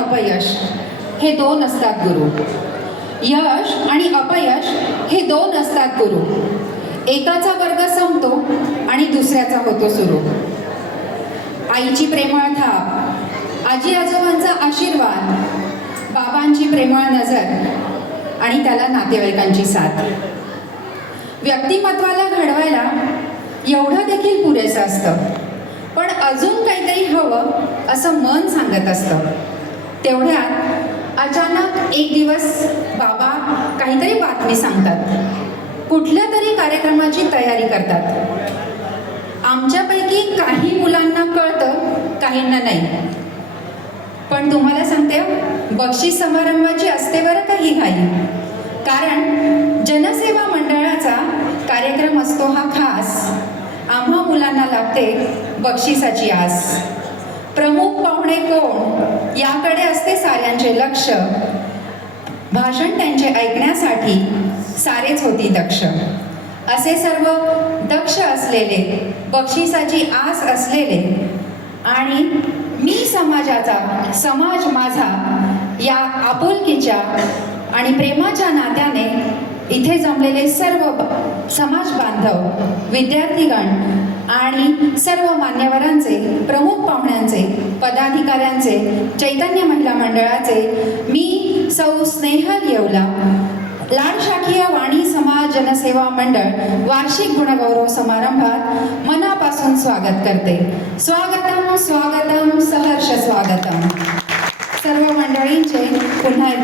अपयश हे दोन असतात गुरु. यश आणि अपयश हे दोन असतात गुरु. एकाचा वर्ग संपतो आणि दुसऱ्याचा होतो सुरू. आईची प्रेमळ थाप, आजी आजोबांचा आशीर्वाद, बाबांची प्रेमळ नजर आणि त्याला नातेवाईकांची साथ. व्यक्तिमत्वाला घडवायला एवढं देखील पुरेसं असतं, पण अजून काहीतरी हवं असं मन सांगत असतं. तेवढ्यात अचानक एक दिवस बाबा काहीतरी बातमी सांगतात. कुठल्या तरी कार्यक्रमाची तयारी करतात. आमच्यापैकी काही मुलांना कळतं, काहींना नाही. पण तुम्हाला सांगते, बक्षीस समारंभाची असते बरं का ही घाई. कारण जनसेवा मंडळाचा कार्यक्रम असतो हा खास. आम्हा मुलांना लागते बक्षिसाची आस. प्रमुख पाहुणे कोण याकडे असते साऱ्यांचे लक्ष. भाषण त्यांचे ऐकण्यासाठी सारेच होती दक्ष. असे सर्व दक्ष असलेले, बक्षिसाची आस असलेले आणि मी समाजाचा, समाज माझा या आपुलकीच्या आणि प्रेमाच्या नात्याने इथे जमलेले सर्व समाज बांधव, विद्यार्थीगण आणि सर्व मान्यवरांचे, प्रमुख पाहुण्यांचे, पदाधिकाऱ्यांचे, चैतन्य महिला मंडळाचे मी सौ स्नेहल येवला, लाडशाखीय वाणी समाज जनसेवा मंडळ वार्षिक गुणगौरव समारंभात मनापासून स्वागत करते. स्वागतम स्वागतम सहर्ष स्वागतम. सर्व मंडळींचे पुन्हा एकदा